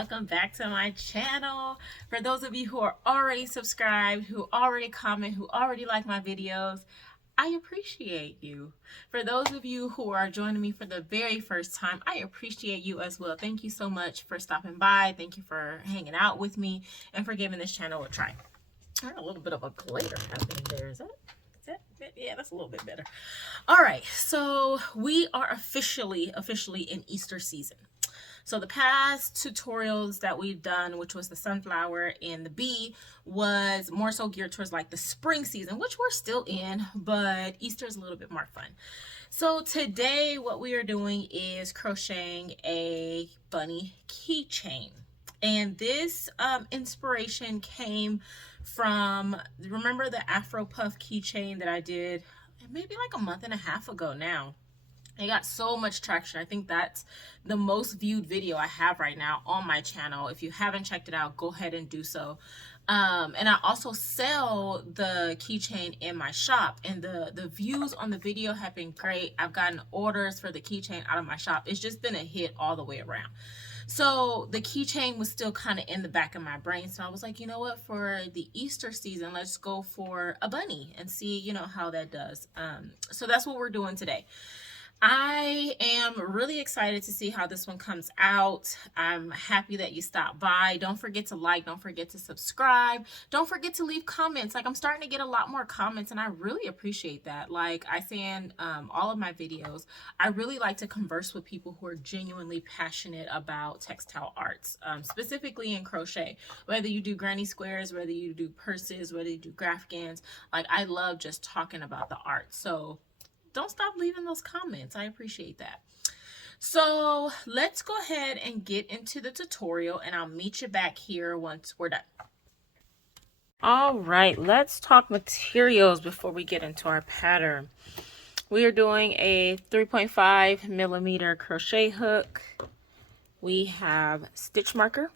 welcome back to my channel. For those of you who are already subscribed, who already comment, who already like my videos, I appreciate you. For those of you who are joining me for the very first time, I appreciate you as well. Thank you so much for stopping by. Thank you for hanging out with me and for giving this channel a try. I heard a little bit of a glitter happening there. Is that? Yeah, that's a little bit better. All right, so we are officially in Easter season. So the past tutorials that we've done, which was the sunflower and the bee, was more so geared towards like the spring season, which we're still in, but Easter is a little bit more fun. So today what we are doing is crocheting a bunny keychain. And this inspiration came from, remember the Afro Puff keychain that I did maybe like a month and a half ago now? It got so much traction. I think that's the most viewed video I have right now on my channel. If you haven't checked it out, go ahead and do so. And I also sell the keychain in my shop, and the views on the video have been great. I've gotten orders for the keychain out of my shop. It's just been a hit all the way around. So the keychain was still kind of in the back of my brain. So I was like, you know what, for the Easter season, let's go for a bunny and see, you know, how that does. So that's what we're doing today. I am really excited to see how this one comes out. I'm happy that you stopped by. Don't forget to like, don't forget to subscribe. Don't forget to leave comments. Like, I'm starting to get a lot more comments and I really appreciate that. Like I say in all of my videos, I really like to converse with people who are genuinely passionate about textile arts, specifically in crochet. Whether you do granny squares, whether you do purses, whether you do graphicans, like I love just talking about the art. So don't stop leaving those comments. I appreciate that. So let's go ahead and get into the tutorial and I'll meet you back here once we're done. All right, let's talk materials before we get into our pattern. We are doing a 3.5 millimeter crochet hook. We have stitch marker.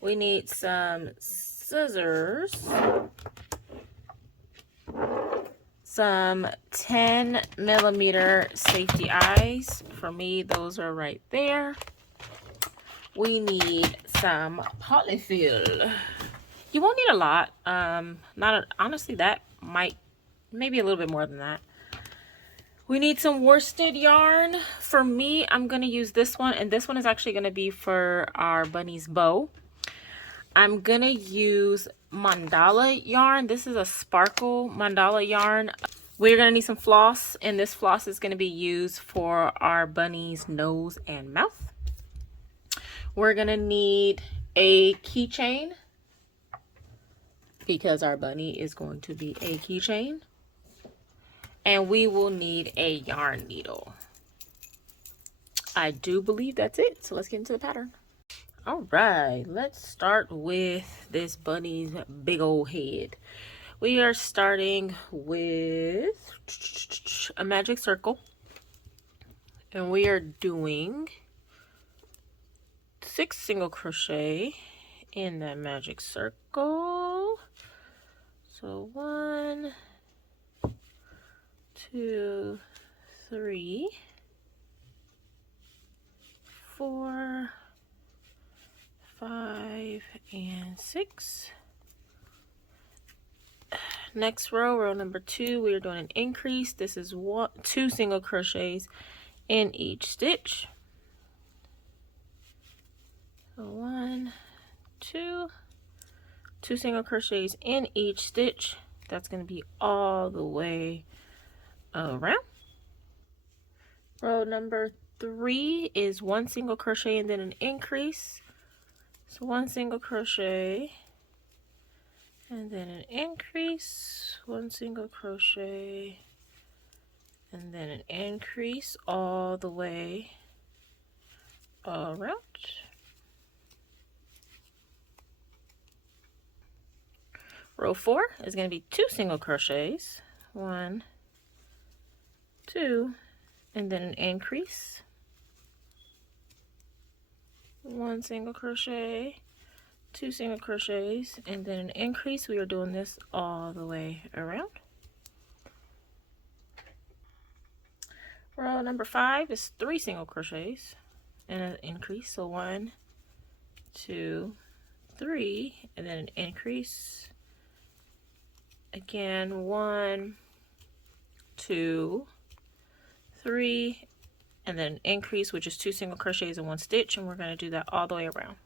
We need some scissors. Some 10 millimeter safety eyes. For me, those are right there. We need some polyfill. You won't need a lot. Honestly, that maybe a little bit more than that. We need some worsted yarn. For me, I'm going to use this one, and this one is actually going to be for our bunny's bow. I'm going to use mandala yarn. This is a sparkle mandala yarn. We're going to need some floss, and this floss is going to be used for our bunny's nose and mouth. We're going to need a keychain because our bunny is going to be a keychain. And we will need a yarn needle. I do believe that's it. So let's get into the pattern. All right, let's start with this bunny's big old head. We are starting with a magic circle, and we are doing 6 single crochet in that magic circle. So 1, 2, 3, 4, 5, and 6. Next row, row number 2, we are doing an increase. This is 2 single crochets in each stitch. So 1, 2, 2 single crochets in each stitch. That's going to be all the way around. Row number 3 is 1 single crochet and then an increase. So 1 single crochet and then an increase, 1 single crochet and then an increase all the way around. Row 4 is going to be 2 single crochets, 1, 2, and then an increase, 1 single crochet, 2 single crochets, and then an increase. We are doing this all the way around. Row number 5 is 3 single crochets, and an increase. So 1, 2, 3, and then an increase. Again, 1, 2, 3, and then an increase, which is 2 single crochets and 1 stitch, and we're going to do that all the way around.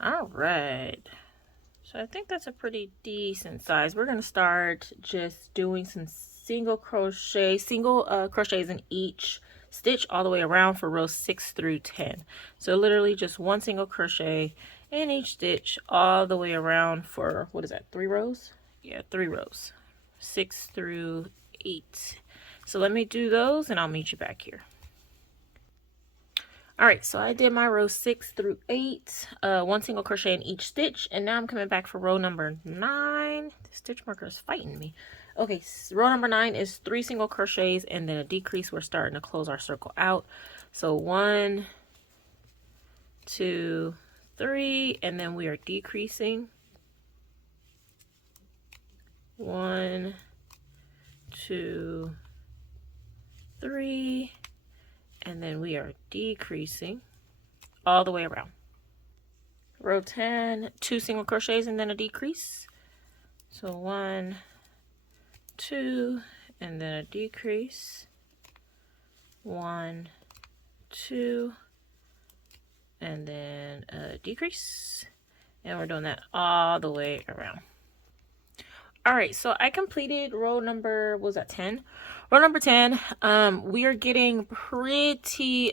All right, so I think that's a pretty decent size. We're going to start just doing some single crochets in each stitch all the way around for rows 6 through 10. So literally just 1 single crochet in each stitch all the way around for, what is that, 3 rows? Yeah, 3 rows, 6 through 8. So let me do those and I'll meet you back here. All right, so I did my row 6 through 8, 1 single crochet in each stitch, and now I'm coming back for row number 9. The stitch marker is fighting me. Okay, so row number 9 is 3 single crochets and then a decrease. We're starting to close our circle out. So 1, 2, 3, and then we are decreasing. 1, 2, 3, and then we are decreasing all the way around. Row 10, 2 single crochets and then a decrease. So 1, 2, and then a decrease. 1, 2, and then a decrease. And we're doing that all the way around. All right, so I completed row number, what was that, 10? Row number 10, we are getting pretty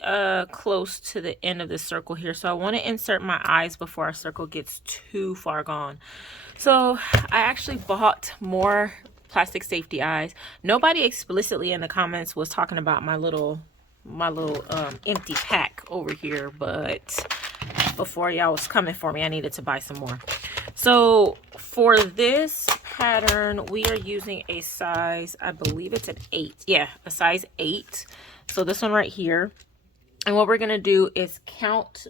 close to the end of the circle here. So I want to insert my eyes before our circle gets too far gone. So I actually bought more plastic safety eyes. Nobody explicitly in the comments was talking about my little empty pack over here, but before y'all was coming for me, I needed to buy some more. So for this pattern, we are using a size, I believe it's an 8. Yeah, a size 8. So this one right here. And what we're going to do is count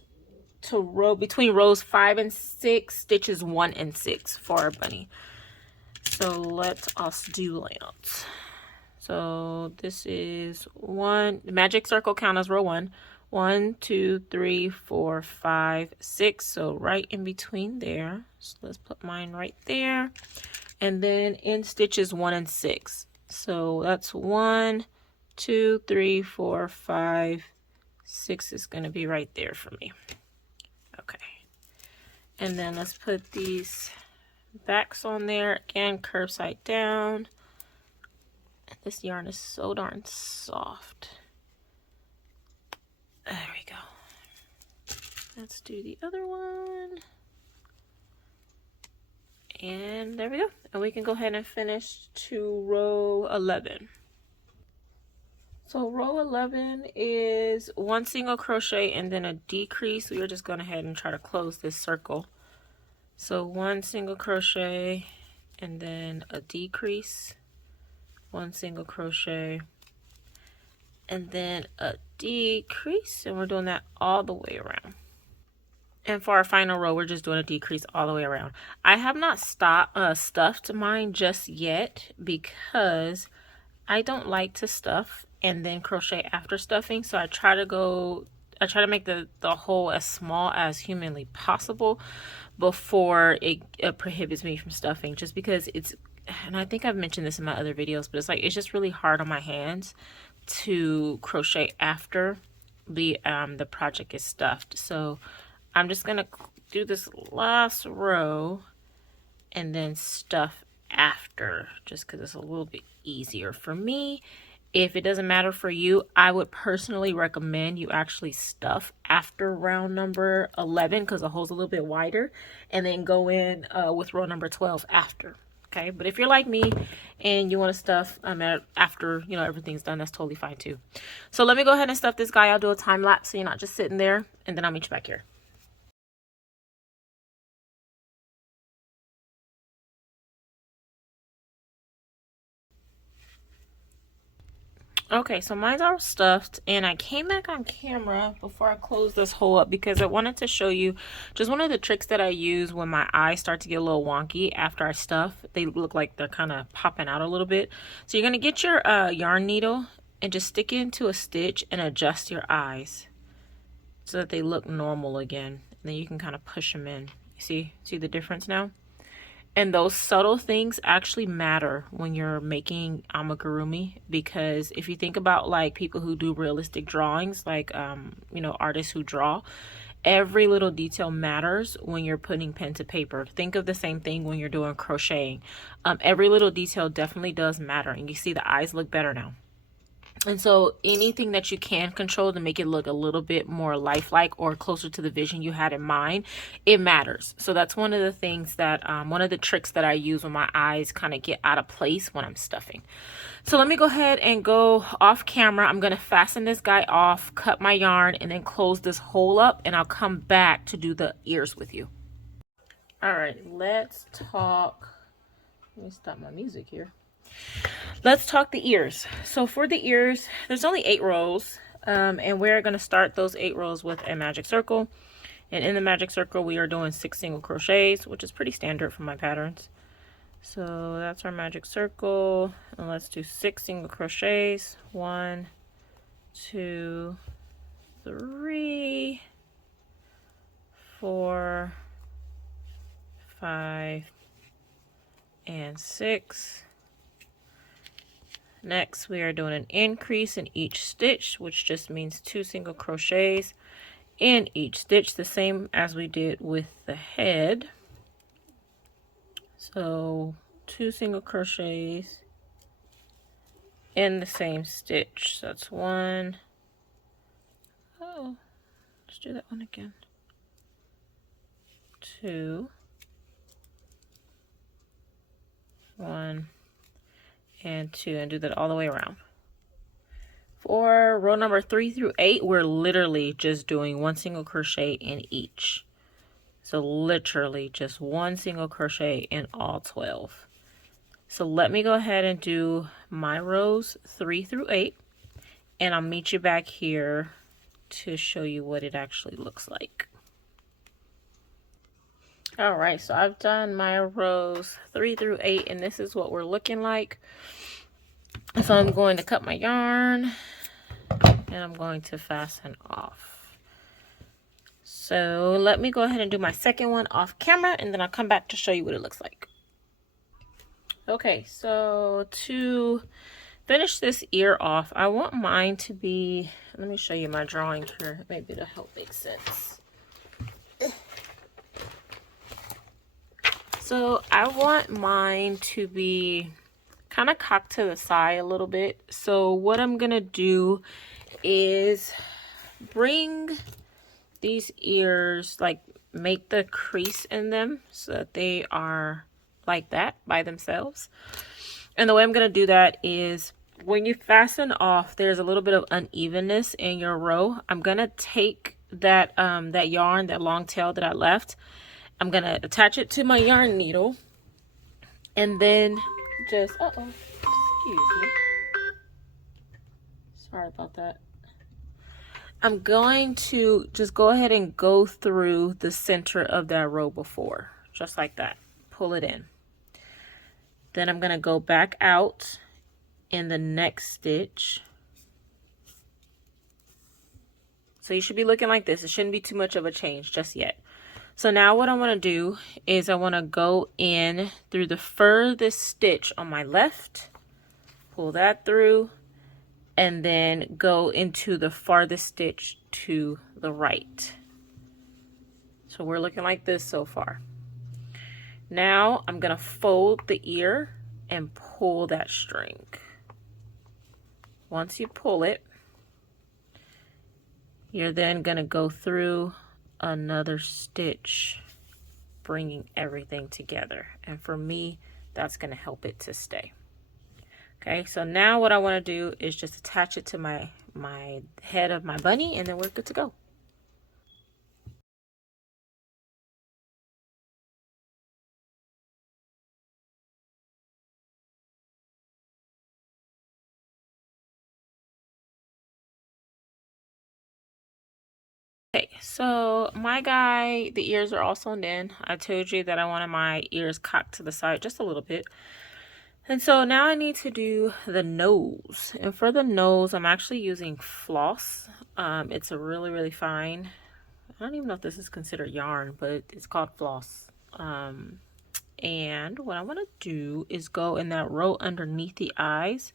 to between rows 5 and 6, stitches 1 and 6 for our bunny. So let us do layouts. So this is 1, the magic circle count as row 1. 1, 2, 3, 4, 5, 6. So right in between there. So let's put mine right there. And then in stitches 1 and 6. So that's 1, 2, 3, 4, 5, 6 is going to be right there for me. Okay. And then let's put these backs on there. Again, curve side down. This yarn is so darn soft. There we go. Let's do the other one. And there we go. And we can go ahead and finish to row 11. So row 11 is 1 single crochet and then a decrease. We are just going ahead and try to close this circle. So 1 single crochet and then a decrease. 1 single crochet and then a decrease, and we're doing that all the way around. And for our final row, we're just doing a decrease all the way around. I have not stuffed mine just yet because I don't like to stuff and then crochet after stuffing. So I try to make the hole as small as humanly possible before it prohibits me from stuffing, just because it's, and I think I've mentioned this in my other videos, but it's just really hard on my hands to crochet after the project is stuffed. So I'm just gonna do this last row and then stuff after, just because it's a little bit easier for me. If it doesn't matter for you, I would personally recommend you actually stuff after round number 11 because the hole's a little bit wider, and then go in with row number 12 after. Okay, but if you're like me and you want to stuff after everything's done, that's totally fine too. So let me go ahead and stuff this guy. I'll do a time lapse so you're not just sitting there, and then I'll meet you back here. Okay, so mine's all stuffed, and I came back on camera before I closed this hole up because I wanted to show you just one of the tricks that I use when my eyes start to get a little wonky after I stuff. They look like they're kind of popping out a little bit. So you're going to get your yarn needle and just stick it into a stitch and adjust your eyes. so that they look normal again. And then you can kind of push them in. See the difference now? And those subtle things actually matter when you're making amigurumi, because if you think about like people who do realistic drawings, like you know, artists who draw, every little detail matters when you're putting pen to paper. Think of the same thing when you're doing crocheting. Every little detail definitely does matter, and you see the eyes look better now. And so anything that you can control to make it look a little bit more lifelike or closer to the vision you had in mind, it matters. So that's one of the things that, one of the tricks that I use when my eyes kind of get out of place when I'm stuffing. So let me go ahead and go off camera. I'm going to fasten this guy off, cut my yarn, and then close this hole up, and I'll come back to do the ears with you. All right, let's talk. Let me stop my music here. Let's talk the ears. So for the ears, there's only 8 rows, and we're going to start those 8 rows with a magic circle. And in the magic circle, we are doing 6 single crochets, which is pretty standard for my patterns. So that's our magic circle, and let's do 6 single crochets. 1, 2, 3, 4, 5, and 6. Next, we are doing an increase in each stitch, which just means 2 single crochets in each stitch, the same as we did with the head. So 2 single crochets in the same stitch. So that's 1. Oh, let's do that one again. 2, 1, and 2, and do that all the way around. For row number 3 through 8, we're literally just doing 1 single crochet in each. So literally just 1 single crochet in all 12. So let me go ahead and do my rows 3 through 8, and I'll meet you back here to show you what it actually looks like. All right, so I've done my rows 3 through 8, and this is what we're looking like. So I'm going to cut my yarn, and I'm going to fasten off. So let me go ahead and do my second one off camera, and then I'll come back to show you what it looks like. Okay, so to finish this ear off, I want mine to be, let me show you my drawing here, maybe it'll help make sense. So I want mine to be kind of cocked to the side a little bit. So what I'm gonna do is bring these ears, like make the crease in them so that they are like that by themselves. And the way I'm gonna do that is when you fasten off, there's a little bit of unevenness in your row. I'm gonna take that that yarn, that long tail that I left, I'm gonna attach it to my yarn needle, and then just, excuse me, sorry about that. I'm going to just go ahead and go through the center of that row before, just like that, pull it in. Then I'm gonna go back out in the next stitch. So you should be looking like this. It shouldn't be too much of a change just yet. So now what I want to do is I want to go in through the furthest stitch on my left, pull that through, and then go into the farthest stitch to the right. So we're looking like this so far. Now I'm going to fold the ear and pull that string. Once you pull it, you're then going to go through another stitch, bringing everything together, and for me that's going to help it to stay. Okay, so now what I want to do is just attach it to my head of my bunny, and then we're good to go. Okay, so my guy, the ears are all sewn in. I told you that I wanted my ears cocked to the side just a little bit. And so now I need to do the nose. And for the nose, I'm actually using floss It's a really fine, I don't even know if this is considered yarn, but it's called floss. And what I want to do is go in that row underneath the eyes,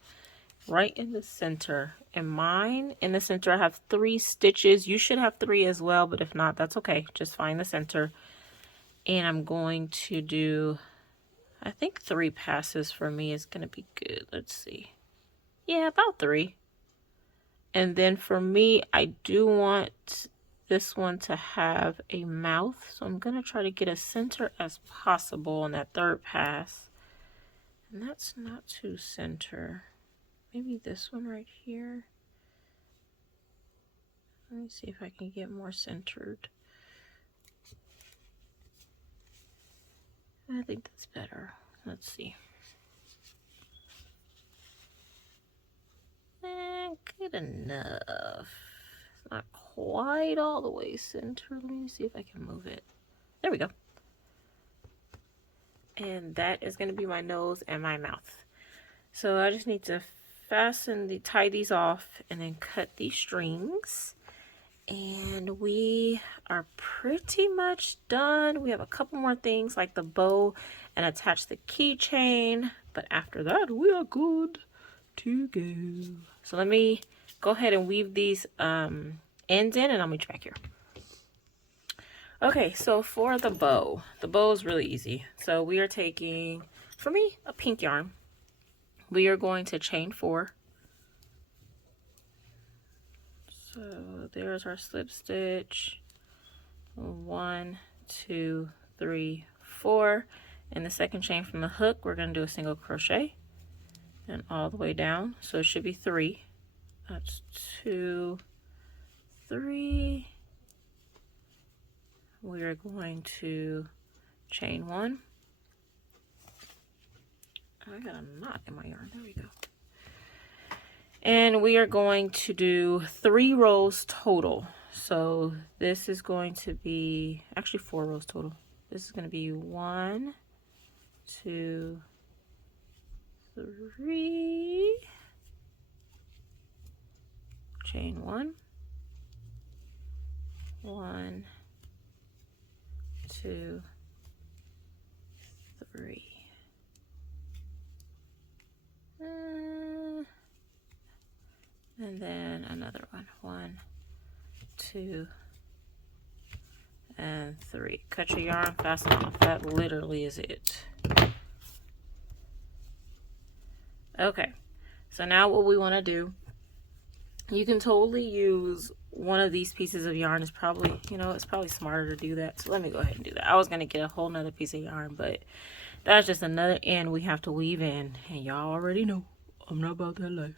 right in the center. And mine in the center, I have 3 stitches. You should have 3 as well, but if not, that's okay. Just find the center. And I'm going to do, I think 3 passes for me is going to be good. Let's see. Yeah, about 3. And then for me, I do want this one to have a mouth. So I'm going to try to get as center as possible on that 3rd pass. And that's not too center. Maybe this one right here. Let me see if I can get more centered. I think that's better. Let's see. Good enough. It's not quite all the way centered. Let me see if I can move it. There we go. And that is going to be my nose and my mouth. So I just need to tie these off and then cut these strings. And we are pretty much done. We have a couple more things like the bow and attach the keychain. But after that, we are good to go. So let me go ahead and weave these ends in and I'll meet you back here. Okay, so for the bow is really easy. So we are taking, for me, a pink yarn. We are going to chain 4. So there's our slip stitch. 1, 2, 3, 4. And the second chain from the hook, we're going to do a single crochet. And all the way down. So it should be 3. That's 2, 3. We are going to chain 1. I got a knot in my yarn. There we go. And we are going to do 3 rows total. So this is going to be actually 4 rows total. This is going to be 1, 2, 3. Chain 1. 1, 2, 3. And then another one. 1, 2, and 3. Cut your yarn, fasten off. That literally is it. Okay, so now what we want to do, you can totally use one of these pieces of yarn. Is probably, it's probably smarter to do that. So let me go ahead and do that. I was going to get a whole nother piece of yarn, but that's just another end we have to weave in. And y'all already know, I'm not about that life.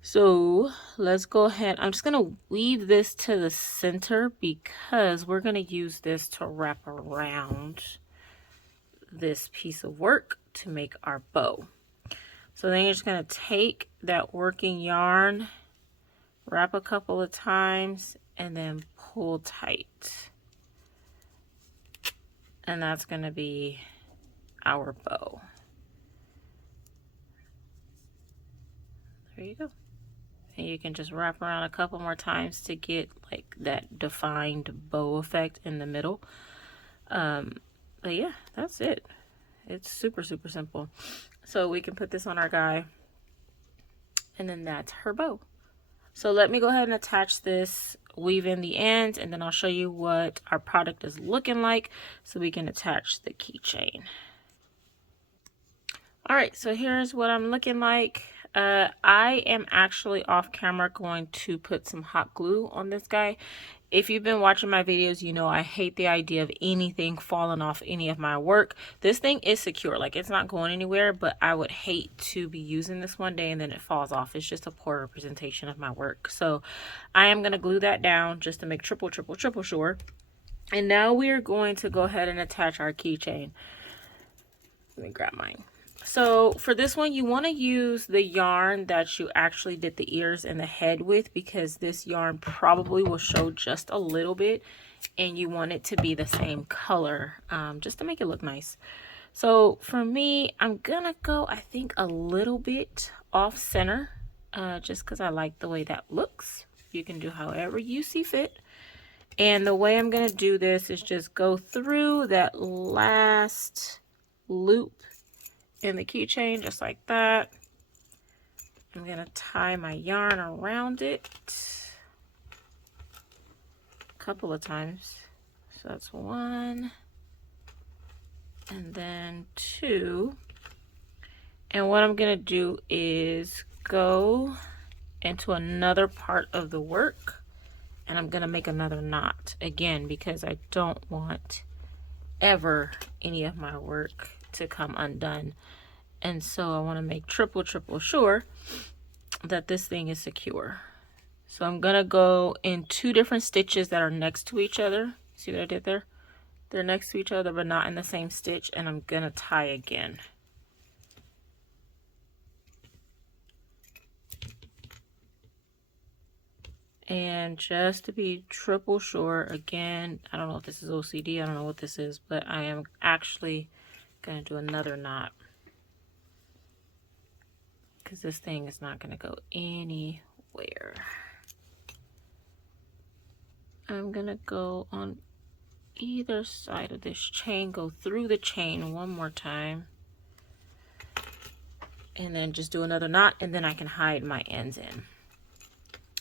So let's go ahead. I'm just going to weave this to the center because we're going to use this to wrap around this piece of work to make our bow. So then you're just going to take that working yarn, wrap a couple of times, and then pull tight. And that's going to be our bow. There you go. And you can just wrap around a couple more times to get like that defined bow effect in the middle. But yeah, that's it. It's super simple. So we can put this on our guy, and then that's her bow. So let me go ahead and attach this, weave in the ends, and then I'll show you what our product is looking like so we can attach the keychain. All right, so here's what I'm looking like. I am actually off camera going to put some hot glue on this guy. If you've been watching my videos, you know I hate the idea of anything falling off any of my work. This thing is secure, like it's not going anywhere, but I would hate to be using this one day and then it falls off. It's just a poor representation of my work. So I am going to glue that down just to make triple sure. And now we are going to go ahead and attach our keychain. Let me grab mine. So for this one, you want to use the yarn that you actually did the ears and the head with, because this yarn probably will show just a little bit and you want it to be the same color, just to make it look nice. So for me, I'm gonna go, I think, a little bit off center, just because I like the way that looks. You can do however you see fit. And the way I'm going to do this is just go through that last loop in the keychain, just like that. I'm going to tie my yarn around it a couple of times. So that's 1 and then 2. And what I'm going to do is go into another part of the work, and I'm going to make another knot again because I don't want ever any of my work to come undone. And so I want to make triple sure that this thing is secure. So I'm going to go in 2 different stitches that are next to each other. See what I did there? They're next to each other but not in the same stitch, and I'm going to tie again. And just to be triple sure, again, I don't know if this is OCD, I don't know what this is, but I am actually going to do another knot, because this thing is not going to go anywhere. I'm going to go on either side of this chain, go through the chain one more time, and then just do another knot, and then I can hide my ends in.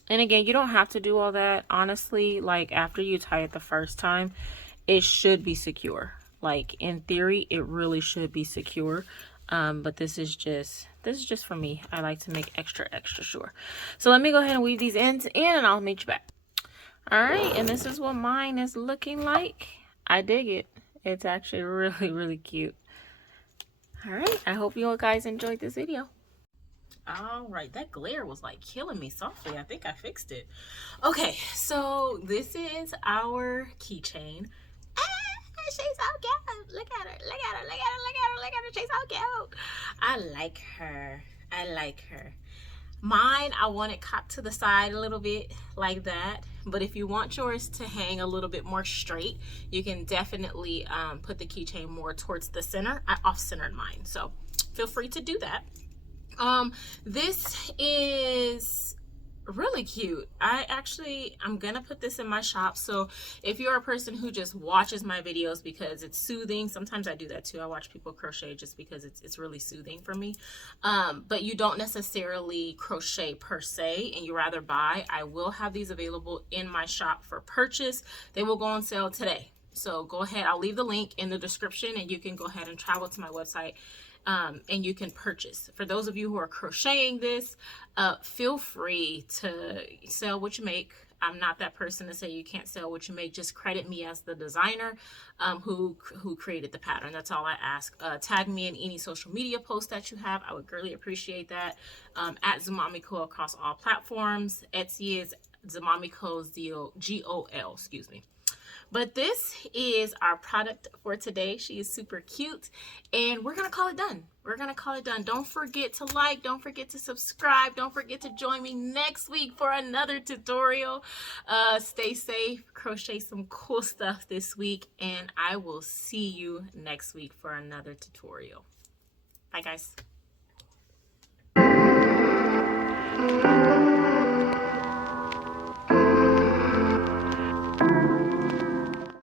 And again, you don't have to do all that. Honestly, like after you tie it the first time, it should be secure. Like in theory, it really should be secure. But this is just for me. I like to make extra sure. So let me go ahead and weave these ends in, and I'll meet you back. All right, and this is what mine is looking like. I dig it. It's actually really cute. All right, I hope you guys enjoyed this video. All right, that glare was like killing me softly. I think I fixed it. Okay, so this is our keychain. She's so cute. Look at her. She's so cute. I like her. Mine, I want it cocked to the side a little bit like that. But if you want yours to hang a little bit more straight, you can definitely put the keychain more towards the center. I off-centered mine, so feel free to do that. This is really cute. I'm gonna put this in my shop. So if you're a person who just watches my videos because it's soothing, sometimes I do that too. I watch people crochet just because it's really soothing for me. But you don't necessarily crochet per se and you rather buy, I will have these available in my shop for purchase. They will go on sale today. So go ahead, I'll leave the link in the description and you can go ahead and travel to my website and you can purchase. For those of you who are crocheting this, feel free to sell what you make. I'm not that person to say you can't sell what you make. Just credit me as the designer who created the pattern. That's all I ask. Tag me in any social media posts that you have. I would greatly appreciate that. At Zumamiko across all platforms. Etsy is Zumamiko, G-O-L, excuse me. But this is our product for today. She is super cute and we're gonna call it done. Don't forget to like, don't forget to subscribe, don't forget to join me next week for another tutorial. Stay safe, crochet some cool stuff this week, and I will see you next week for another tutorial. Bye guys.